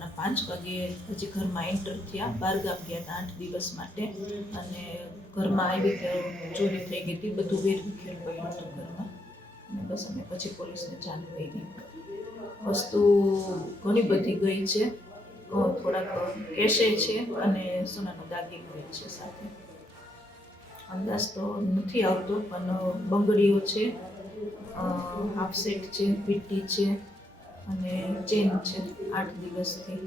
સવારના 5 વાગે હજી ઘરમાં એન્ટર થયા. બહારગામ ગયા હતા 8 દિવસ માટે, અને ઘરમાં આવી કે ચોરી થઈ ગઈ હતી, બધું વેરવિખેર પડ્યું હતું ઘરમાં. અને બસ અમે પછી પોલીસને જાણ કરી. વસ્તુ ઘણી બધી ગઈ છે, થોડાક કેશે છે અને સોનાનો દાગીનો છે સાથે. અંદાજ તો નથી આવતો, પણ બંગડીઓ છે, હાફ સેટ છે, વીંટી છે અને ચેન છે 8 દિવસથી.